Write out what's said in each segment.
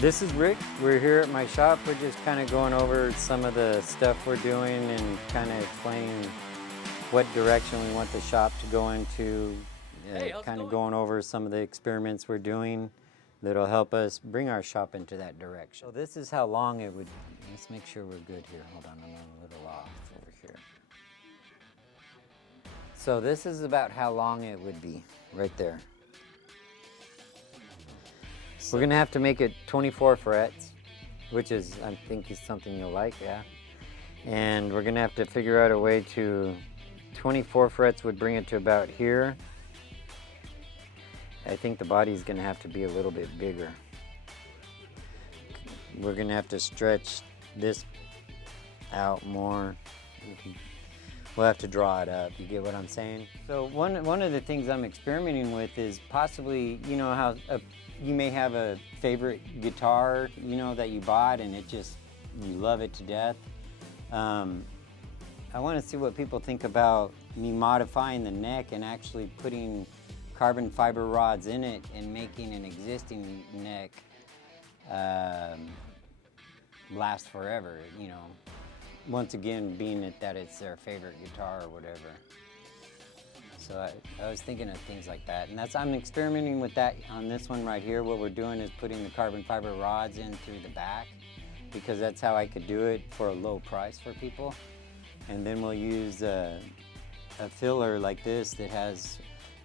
This is Rick. We're here at my shop. We're just kind of going over some of the stuff we're doing and kind of explaining what direction we want the shop to go into. Kind of going over some of the experiments we're doing that'll help us bring our shop into that direction. So this is how long it would, let's make sure we're good here. Hold on, I'm a little off over here. So this is about how long it would be, right there. We're gonna have to make it 24 frets, which is, I think, is something you'll like, yeah. And we're gonna have to figure out a way to, 24 frets would bring it to about here. I think the body's gonna have to be a little bit bigger. We're gonna have to stretch this out more. We'll have to draw it up, you get what I'm saying? So one of the things I'm experimenting with is possibly, you know how you may have a favorite guitar, you know, that you bought and you love it to death. I want to see what people think about me modifying the neck and actually putting carbon fiber rods in it and making an existing neck last forever, you know. Once again, being that it's their favorite guitar or whatever. So I was thinking of things like that. And I'm experimenting with that on this one right here. What we're doing is putting the carbon fiber rods in through the back, because that's how I could do it for a low price for people. And then we'll use a filler like this that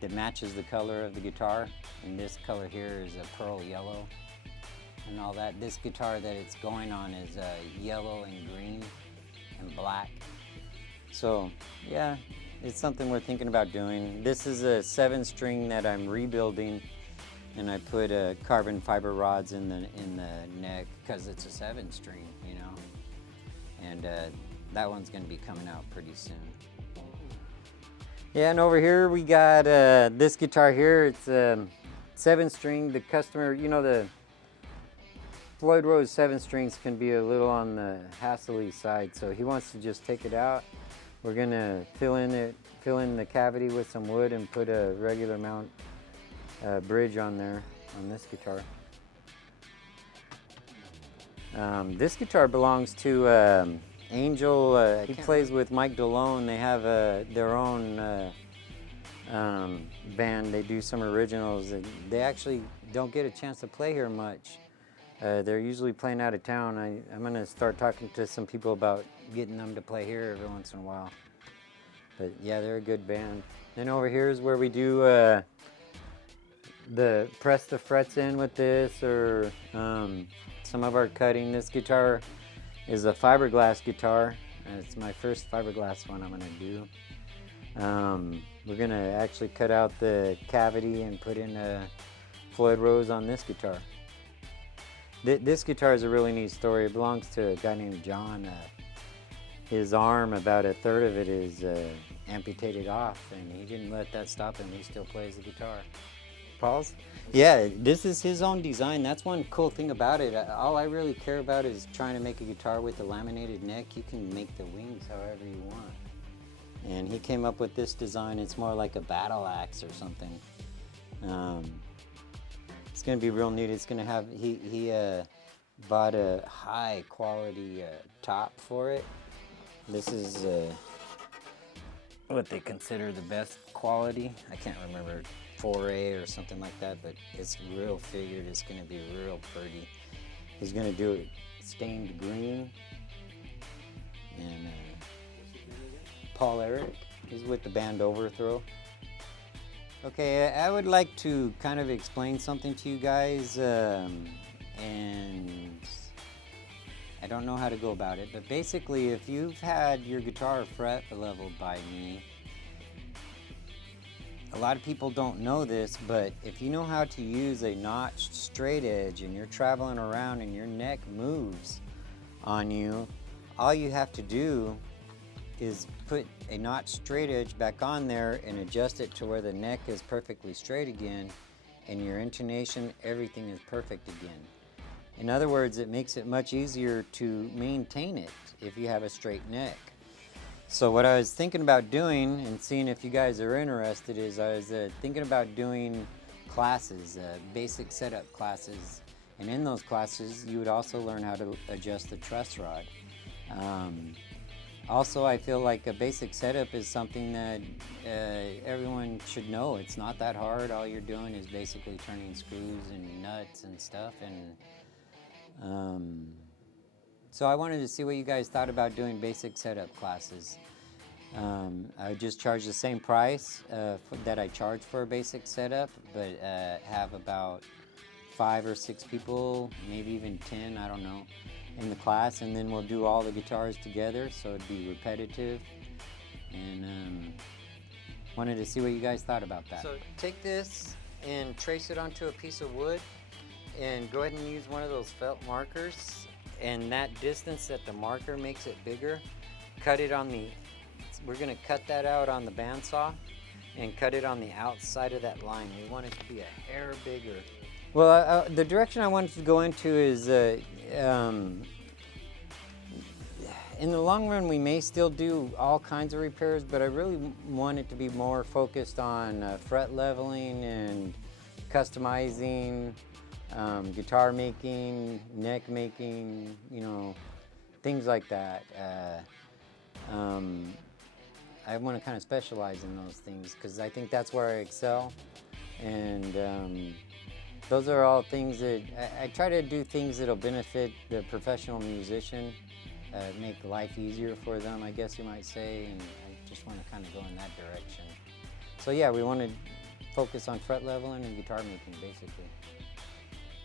matches the color of the guitar. And this color here is a pearl yellow and all that. This guitar that it's going on is yellow and green and black. So yeah, it's something we're thinking about doing. This is a 7-string that I'm rebuilding, and I put carbon fiber rods in the neck because it's a 7-string, you know. And that one's going to be coming out pretty soon. Yeah, and over here we got this guitar here. It's 7-string. The customer, you know, the Floyd Rose 7-strings can be a little on the hassly side, so he wants to just take it out. We're gonna fill in the cavity with some wood and put a regular mount bridge on there on this guitar. This guitar belongs to Angel. He plays with Mike Delone. They have their own band. They do some originals. They actually don't get a chance to play here much. They're usually playing out of town. I'm going to start talking to some people about getting them to play here every once in a while. But yeah, they're a good band. Then over here is where we do press the frets in with this, or some of our cutting. This guitar is a fiberglass guitar. It's my first fiberglass one I'm going to do. We're going to actually cut out the cavity and put in a Floyd Rose on this guitar. This guitar is a really neat story. It belongs to a guy named John. His arm, about a third of it is amputated off, and he didn't let that stop him. He still plays the guitar. Paul's? Yeah, this is his own design. That's one cool thing about it. All I really care about is trying to make a guitar with a laminated neck. You can make the wings however you want. And he came up with this design. It's more like a battle axe or something. It's going to be real neat. It's going to have, he bought a high quality top for it. This is what they consider the best quality. I can't remember, 4A or something like that, but it's real figured. It's going to be real pretty. He's going to do it stained green. And Paul Eric, he's with the band Overthrow. Okay, I would like to kind of explain something to you guys, and I don't know how to go about it, but basically if you've had your guitar fret leveled by me, a lot of people don't know this, but if you know how to use a notched straight edge and you're traveling around and your neck moves on you, all you have to do is put a notched straight edge back on there and adjust it to where the neck is perfectly straight again, and your intonation, everything is perfect again. In other words, it makes it much easier to maintain it if you have a straight neck. So what I was thinking about doing, and seeing if you guys are interested, is I was thinking about doing classes, basic setup classes And in those classes, you would also learn how to adjust the truss rod. Also, I feel like a basic setup is something that everyone should know. It's not that hard. All you're doing is basically turning screws and nuts and stuff. And so I wanted to see what you guys thought about doing basic setup classes. I would just charge the same price that I charge for a basic setup, but have about 5 or 6 people, maybe even 10, I don't know, in the class, and then we'll do all the guitars together, so it'd be repetitive. And wanted to see what you guys thought about that. So take this and trace it onto a piece of wood, and go ahead and use one of those felt markers, and that distance that the marker makes it bigger, cut it on the, we're gonna cut that out on the bandsaw and cut it on the outside of that line. We want it to be a hair bigger. Well, the direction I wanted to go into is, in the long run, we may still do all kinds of repairs, but I really want it to be more focused on fret leveling and customizing, guitar making, neck making, you know, things like that. I want to kind of specialize in those things because I think that's where I excel. And those are all things that I try to do, things that'll benefit the professional musician, make life easier for them, I guess you might say, and I just want to kind of go in that direction. So yeah, we want to focus on fret leveling and guitar making, basically.